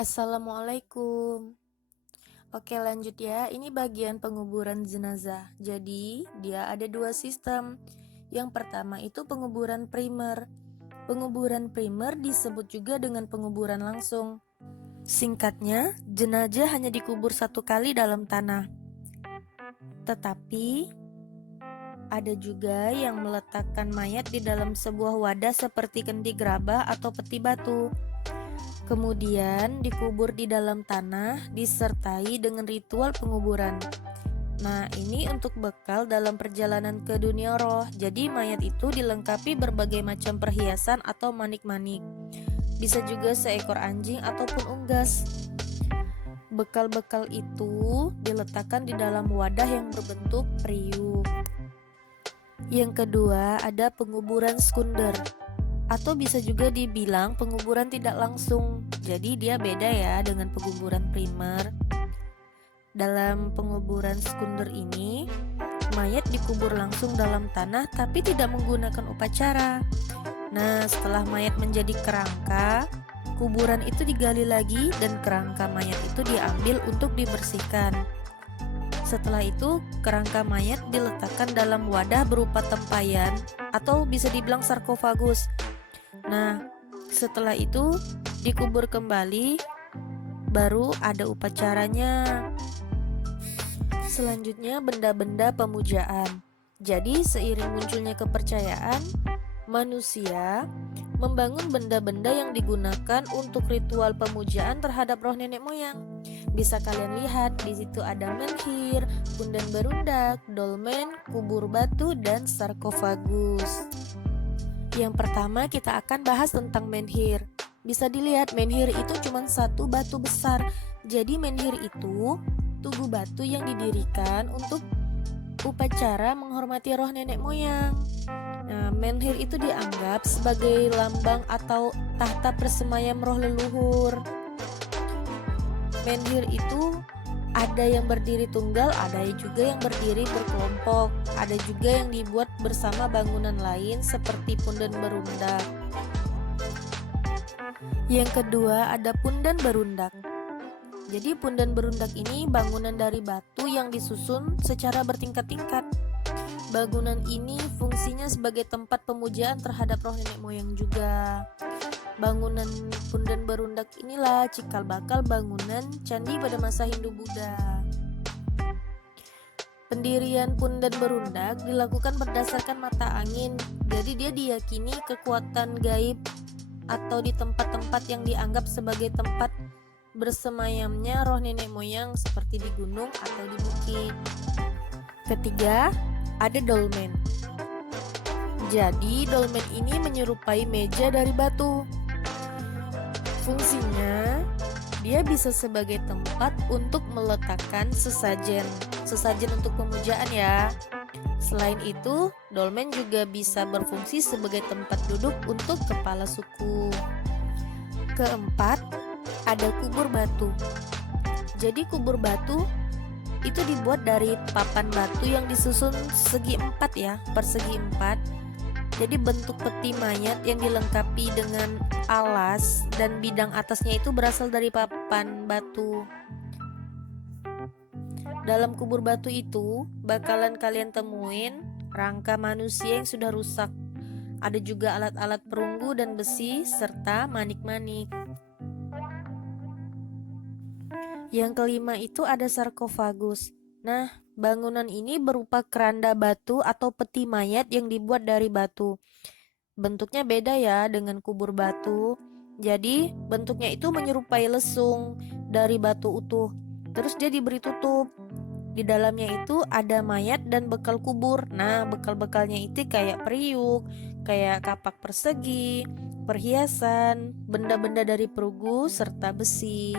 Assalamualaikum. Oke, lanjut ya. Ini bagian penguburan jenazah. Jadi, dia ada dua sistem. Yang pertama itu penguburan primer. Penguburan primer disebut juga dengan penguburan langsung. Singkatnya, jenazah hanya dikubur satu kali dalam tanah. Tetapi, ada juga yang meletakkan mayat di dalam sebuah wadah seperti kendi gerabah atau peti batu. Kemudian dikubur di dalam tanah disertai dengan ritual penguburan. Nah, ini untuk bekal dalam perjalanan ke dunia roh. Jadi mayat itu dilengkapi berbagai macam perhiasan atau manik-manik. Bisa juga seekor anjing ataupun unggas. Bekal-bekal itu diletakkan di dalam wadah yang berbentuk periuk. Yang kedua ada penguburan sekunder, atau bisa juga dibilang penguburan tidak langsung. Jadi dia beda ya dengan penguburan primer. Dalam penguburan sekunder ini, mayat dikubur langsung dalam tanah tapi tidak menggunakan upacara. Nah, setelah mayat menjadi kerangka, kuburan itu digali lagi dan kerangka mayat itu diambil untuk dibersihkan. Setelah itu, kerangka mayat diletakkan dalam wadah berupa tempayan atau bisa dibilang sarkofagus. Nah, setelah itu dikubur kembali, baru ada upacaranya. Selanjutnya benda-benda pemujaan. Jadi seiring munculnya kepercayaan, manusia membangun benda-benda yang digunakan untuk ritual pemujaan terhadap roh nenek moyang. Bisa kalian lihat di situ ada menhir, punden berundak, dolmen, kubur batu, dan sarkofagus. Yang pertama kita akan bahas tentang menhir. Bisa dilihat menhir itu cuma satu batu besar. Jadi menhir itu tugu batu yang didirikan untuk upacara menghormati roh nenek moyang. Nah, menhir itu dianggap sebagai lambang atau tahta persemayam roh leluhur. Menhir itu ada yang berdiri tunggal, ada juga yang berdiri berkelompok, ada juga yang dibuat bersama bangunan lain seperti punden berundak. Yang kedua ada punden berundak. Jadi punden berundak ini bangunan dari batu yang disusun secara bertingkat-tingkat. Bangunan ini fungsinya sebagai tempat pemujaan terhadap roh nenek moyang juga. Bangunan punden berundak inilah cikal bakal bangunan candi pada masa Hindu-Buddha. Pendirian punden berundak dilakukan berdasarkan mata angin. Jadi dia diyakini kekuatan gaib atau di tempat-tempat yang dianggap sebagai tempat bersemayamnya roh nenek moyang seperti di gunung atau di bukit. Ketiga, ada dolmen. Jadi dolmen ini menyerupai meja dari batu. Fungsinya, dia bisa sebagai tempat untuk meletakkan sesajen untuk pemujaan ya. Selain itu, dolmen juga bisa berfungsi sebagai tempat duduk untuk kepala suku. Keempat, ada kubur batu. Jadi kubur batu itu dibuat dari papan batu yang disusun segi empat ya, persegi empat. Jadi bentuk peti mayat yang dilengkapi dengan alas dan bidang atasnya itu berasal dari papan batu. Dalam kubur batu itu bakalan kalian temuin rangka manusia yang sudah rusak. Ada juga alat-alat perunggu dan besi serta manik-manik. Yang kelima itu ada sarkofagus. Nah, bangunan ini berupa keranda batu atau peti mayat yang dibuat dari batu. Bentuknya beda ya dengan kubur batu. Jadi, bentuknya itu menyerupai lesung dari batu utuh. Terus dia diberi tutup. Di dalamnya itu ada mayat dan bekal kubur. Nah, bekal-bekalnya itu kayak periuk, kayak kapak persegi, perhiasan, benda-benda dari perunggu serta besi.